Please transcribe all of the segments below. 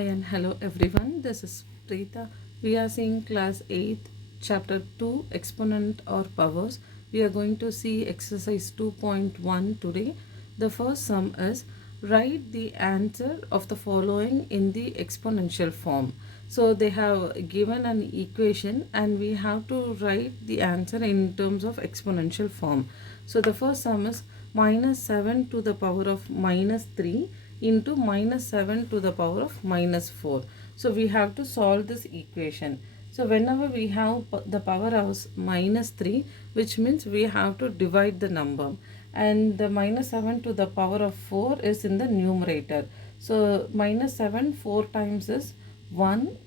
Hi and hello everyone. This is Preeta. We are seeing class 8, chapter 2, exponent or powers. We are going to see exercise 2.1 today. The first sum is write the answer of the following in the exponential form. So they have given an equation and we have to write the answer in terms of exponential form. So the first sum is minus 7 to the power of minus 3 into minus 7 to the power of minus 4. So we have to solve this equation. So whenever we have the power of minus 3, which means we have to divide the number, and the minus 7 to the power of 4 is in the numerator. So minus 7 4 times is 1,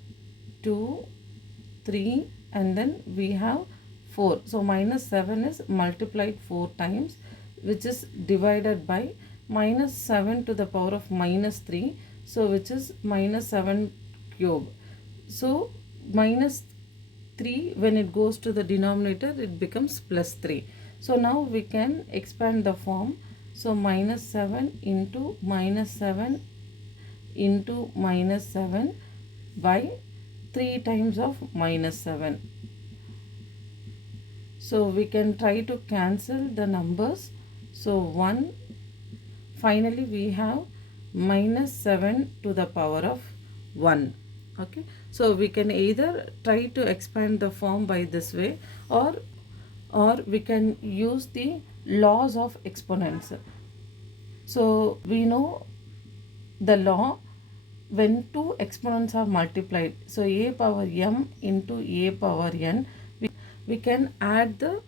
2, 3, and then we have 4. So minus 7 is multiplied 4 times, which is divided by minus 7 to the power of minus 3, so which is minus 7 cube. So minus 3, when it goes to the denominator, it becomes plus 3. So now we can expand the form. So minus 7 into minus 7 into minus 7 by 3 times of minus 7. So we can try to cancel the numbers. So 1, finally we have minus 7 to the power of 1. Okay, so we can either try to expand the form by this way, or we can use the laws of exponents. So we know the law when two exponents are multiplied. So a power m into a power n, we can add the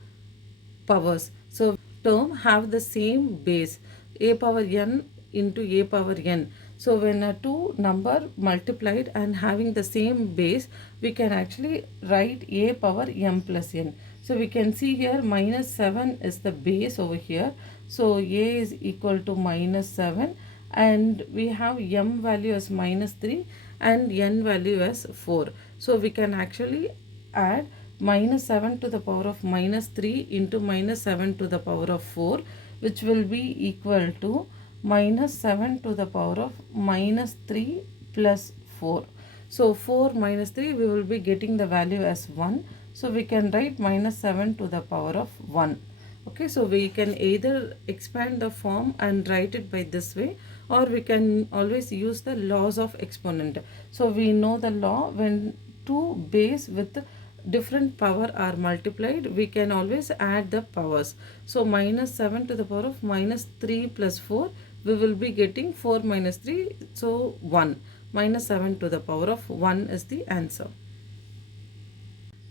powers. So term have the same base, a power n into a power n. So when a two number multiplied and having the same base, we can actually write a power m plus n. So we can see here minus 7 is the base over here. So a is equal to minus 7, and we have m value as minus 3 and n value as 4. So we can actually add minus 7 to the power of minus 3 into minus 7 to the power of 4, which will be equal to minus 7 to the power of minus 3 plus 4. So 4 minus 3, we will be getting the value as 1. So we can write minus 7 to the power of 1. Okay, so we can either expand the form and write it by this way, or we can always use the laws of exponent. So we know the law, when two base with different power are multiplied, we can always add the powers. So minus 7 to the power of minus 3 plus 4, we will be getting 4 minus 3, so 1. Minus 7 to the power of 1 is the answer.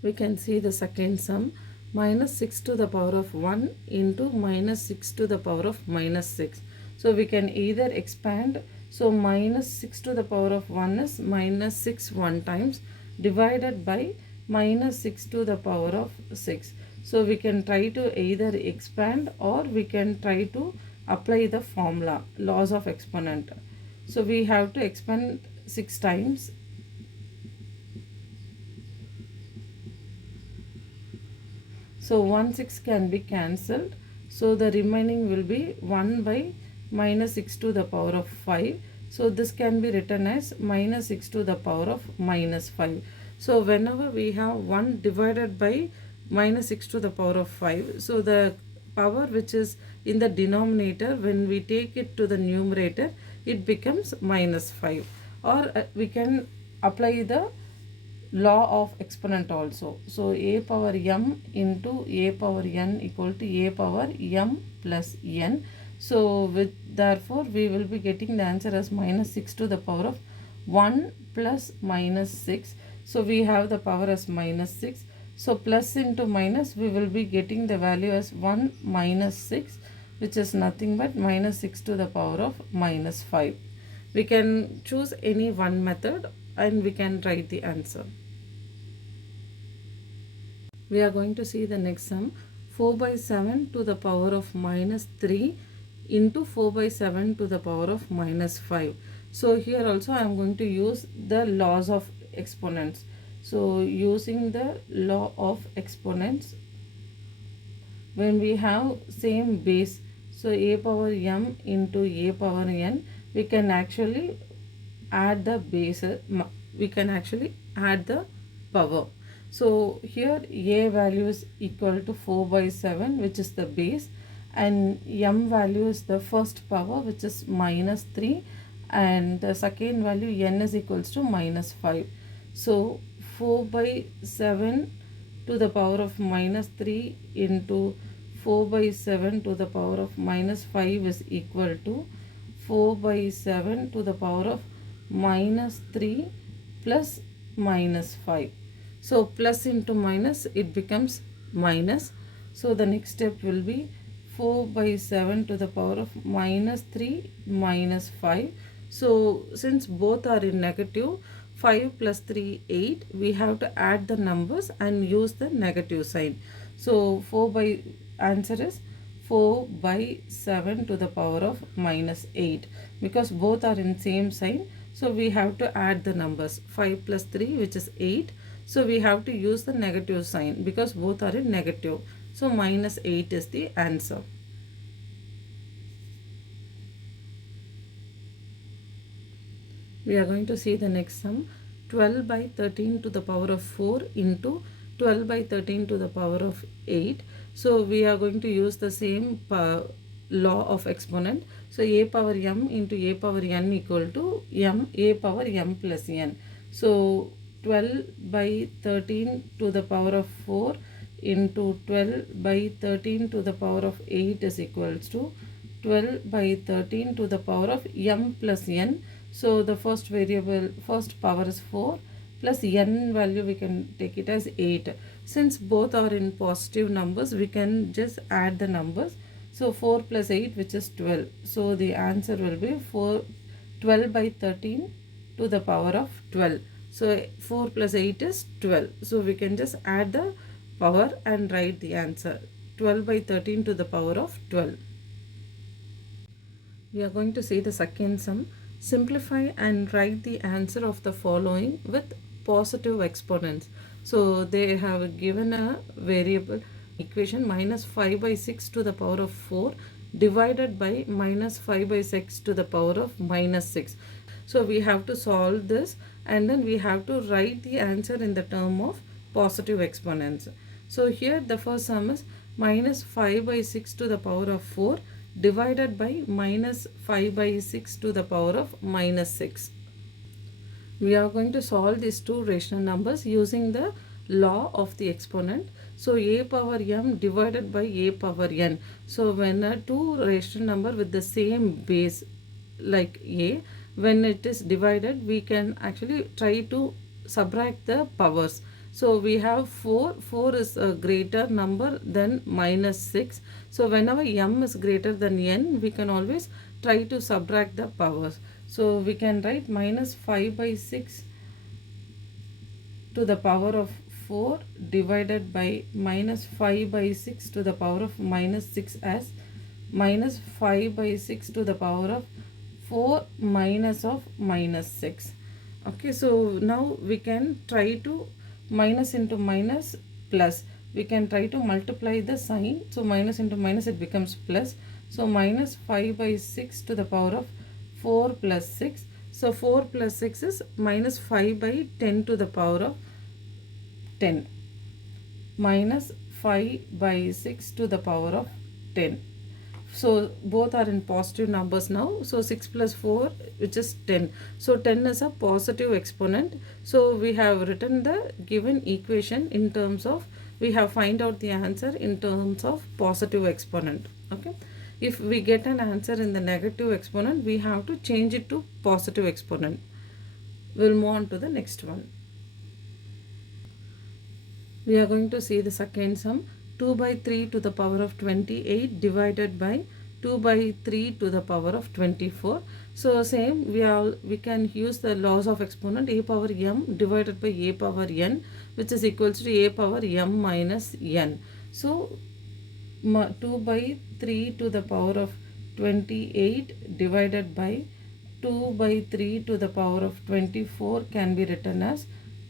We can see the second sum, minus 6 to the power of 1 into minus 6 to the power of minus 6. So we can either expand. So minus 6 to the power of 1 is minus 6 1 times divided by minus 6 to the power of 6. So we can try to either expand, or we can try to apply the formula, laws of exponent. So we have to expand 6 times. So 1 6 can be cancelled. So the remaining will be 1 by minus 6 to the power of 5. So this can be written as minus 6 to the power of minus 5. So whenever we have 1 divided by minus 6 to the power of 5, so the power which is in the denominator, when we take it to the numerator, it becomes minus 5. Or we can apply the law of exponent also. So a power m into a power n equal to a power m plus n. So therefore we will be getting the answer as minus 6 to the power of 1 plus minus 6. So we have the power as minus 6. So plus into minus, we will be getting the value as 1 minus 6, which is nothing but minus 6 to the power of minus 5. We can choose any one method and we can write the answer. We are going to see the next sum, 4 by 7 to the power of minus 3 into 4 by 7 to the power of minus 5. So here also I am going to use the laws of exponents. So using the law of exponents, when we have same base, so a power m into a power n, we can actually add the base, we can actually add the power. So here a value is equal to 4 by 7, which is the base, and m value is the first power, which is minus 3, and the second value n is equals to minus 5. So 4 by 7 to the power of minus 3 into 4 by 7 to the power of minus 5 is equal to 4 by 7 to the power of minus 3 plus minus 5. So plus into minus, it becomes minus. So the next step will be 4 by 7 to the power of minus 3 minus 5. So since both are in negative, 5 plus 3 8, we have to add the numbers and use the negative sign. So 4 by, answer is 4 by 7 to the power of minus 8, because both are in same sign. So we have to add the numbers. 5 plus 3, which is 8. So we have to use the negative sign because both are in negative. So minus 8 is the answer. We are going to see the next sum. 12 by 13 to the power of 4 into 12 by 13 to the power of 8. So we are going to use the same law of exponent. So a power m into a power n equal to m a power m plus n. So 12 by 13 to the power of 4 into 12 by 13 to the power of 8 is equals to 12 by 13 to the power of m plus n. So the first variable, first power is 4 plus n value we can take it as 8. Since both are in positive numbers, we can just add the numbers. So 4 plus 8, which is 12. So the answer will be 12 by 13 to the power of 12. So 4 plus 8 is 12. So we can just add the power and write the answer. 12 by 13 to the power of 12. We are going to see the second sum. Simplify and write the answer of the following with positive exponents. So they have given a variable equation minus 5 by 6 to the power of 4 divided by minus 5 by 6 to the power of minus 6. So we have to solve this and then we have to write the answer in the term of positive exponents. So here the first sum is minus 5 by 6 to the power of 4 divided by minus 5 by 6 to the power of minus 6. We are going to solve these two rational numbers using the law of the exponent. So a power m divided by a power n. So when a two rational number with the same base like a, when it is divided, we can actually try to subtract the powers. So we have 4. 4 is a greater number than minus 6. So whenever m is greater than n, we can always try to subtract the powers. So we can write minus 5 by 6 to the power of 4 divided by minus 5 by 6 to the power of minus 6 as minus 5 by 6 to the power of 4 minus of minus 6. Okay, so now we can try to minus into minus plus. We can try to multiply the sign. So minus into minus, it becomes plus. So minus 5 by 6 to the power of 4 plus 6. So 4 plus 6 is minus 5 by 10 to the power of 10. Minus 5 by 6 to the power of 10. So both are in positive numbers now. So 6 plus 4, which is 10. So 10 is a positive exponent. So we have written the given equation in terms of, we have find out the answer in terms of positive exponent. Okay. If we get an answer in the negative exponent, we have to change it to positive exponent. We'll move on to the next one. We are going to see the second sum. 2 by 3 to the power of 28 divided by 2 by 3 to the power of 24. So same, we can use the laws of exponent. A power m divided by a power n, which is equals to a power m minus n. So 2 by 3 to the power of 28 divided by 2 by 3 to the power of 24 can be written as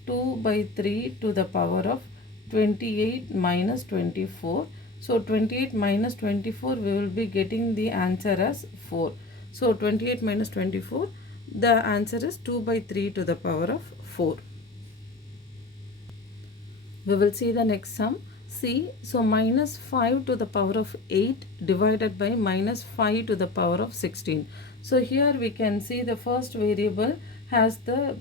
2 by 3 to the power of 28 minus 24. So 28 minus 24, we will be getting the answer as 4. So 28 minus 24, the answer is 2 by 3 to the power of 4. We will see the next sum. See, so minus 5 to the power of 8 divided by minus 5 to the power of 16. So here we can see the first variable has the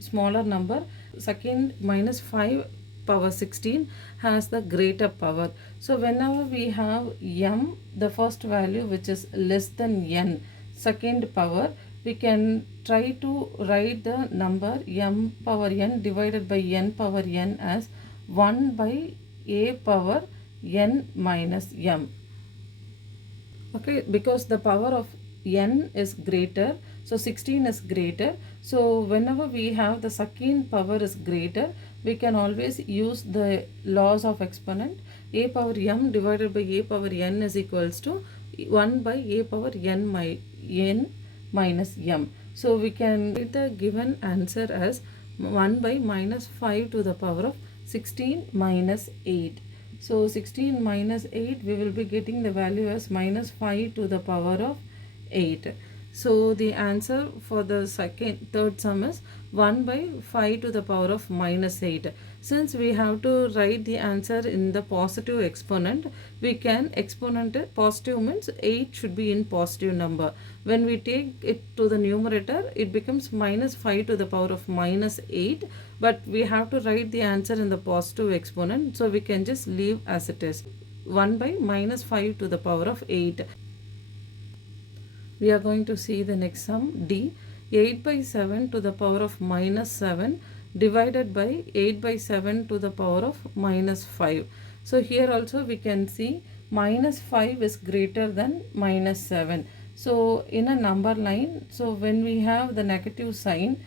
smaller number. Second, minus 5 power 16 has the greater power. So whenever we have m, the first value which is less than n, second power, we can try to write the number m power n divided by n power n as 1 by a power n minus m. Okay, because the power of n is greater, so 16 is greater. So whenever we have the second power is greater, we can always use the laws of exponent. A power m divided by a power n is equals to 1 by a power n minus m. So we can write the given answer as 1 by minus 5 to the power of 16 minus 8. So 16 minus 8, we will be getting the value as minus 5 to the power of 8. So the answer for the third sum is 1 by 5 to the power of minus 8. Since we have to write the answer in the positive exponent, we can exponent it. Positive means 8 should be in positive number. When we take it to the numerator, it becomes minus 5 to the power of minus 8. But we have to write the answer in the positive exponent. So we can just leave as it is. 1 by minus 5 to the power of 8. We are going to see the next sum. D. 8 by 7 to the power of minus 7 divided by 8 by 7 to the power of minus 5. So here also we can see minus 5 is greater than minus 7. So in a number line, so when we have the negative sign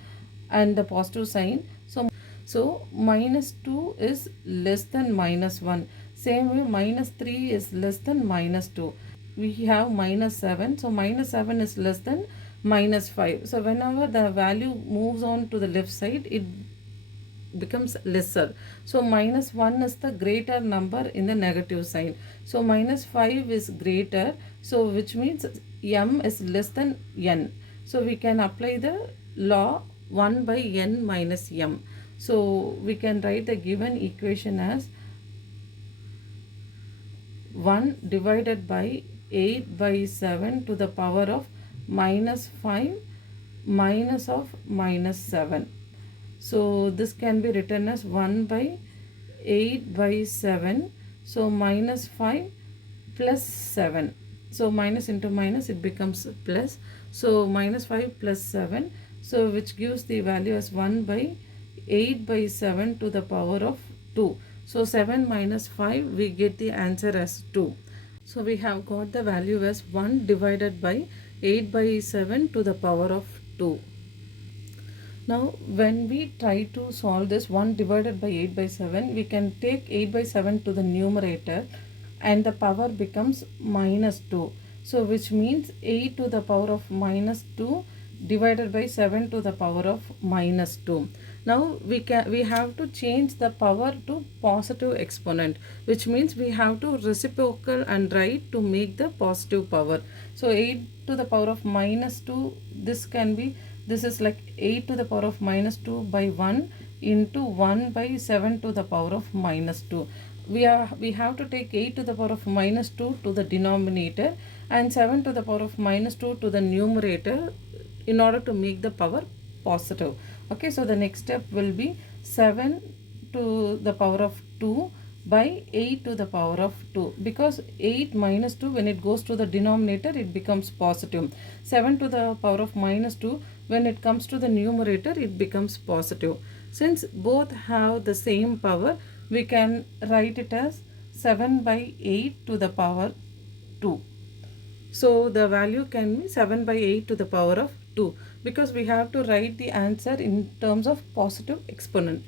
and the positive sign, so minus 2 is less than minus 1. Same way minus 3 is less than minus 2. We have minus 7. So minus 7 is less than minus 5. So whenever the value moves on to the left side, it becomes lesser. So minus 1 is the greater number in the negative sign. So minus 5 is greater. So which means m is less than n. So we can apply the law 1 by n minus m. So we can write the given equation as 1 divided by 8 by 7 to the power of minus 5 minus of minus 7. So this can be written as 1 by 8 by 7. So minus 5 plus 7. So minus into minus, it becomes plus. So minus 5 plus 7. So which gives the value as 1 by 8 by 7 to the power of 2. So 7 minus 5, we get the answer as 2. So we have got the value as 1 divided by 8 by 7 to the power of 2. Now when we try to solve this 1 divided by 8 by 7, we can take 8 by 7 to the numerator and the power becomes minus 2. So which means 8 to the power of minus 2 divided by 7 to the power of minus 2. Now we have to change the power to positive exponent, which means we have to reciprocal and write to make the positive power. So 8 to the power of minus 2, this is like 8 to the power of minus 2 by 1 into 1 by 7 to the power of minus 2. We have to take 8 to the power of minus 2 to the denominator and 7 to the power of minus 2 to the numerator in order to make the power positive. Okay, so the next step will be 7 to the power of 2 by 8 to the power of 2, because 8 minus 2, when it goes to the denominator, it becomes positive. 7 to the power of minus 2, when it comes to the numerator, it becomes positive. Since both have the same power, we can write it as 7 by 8 to the power 2. So the value can be 7 by 8 to the power of 2, because we have to write the answer in terms of positive exponent.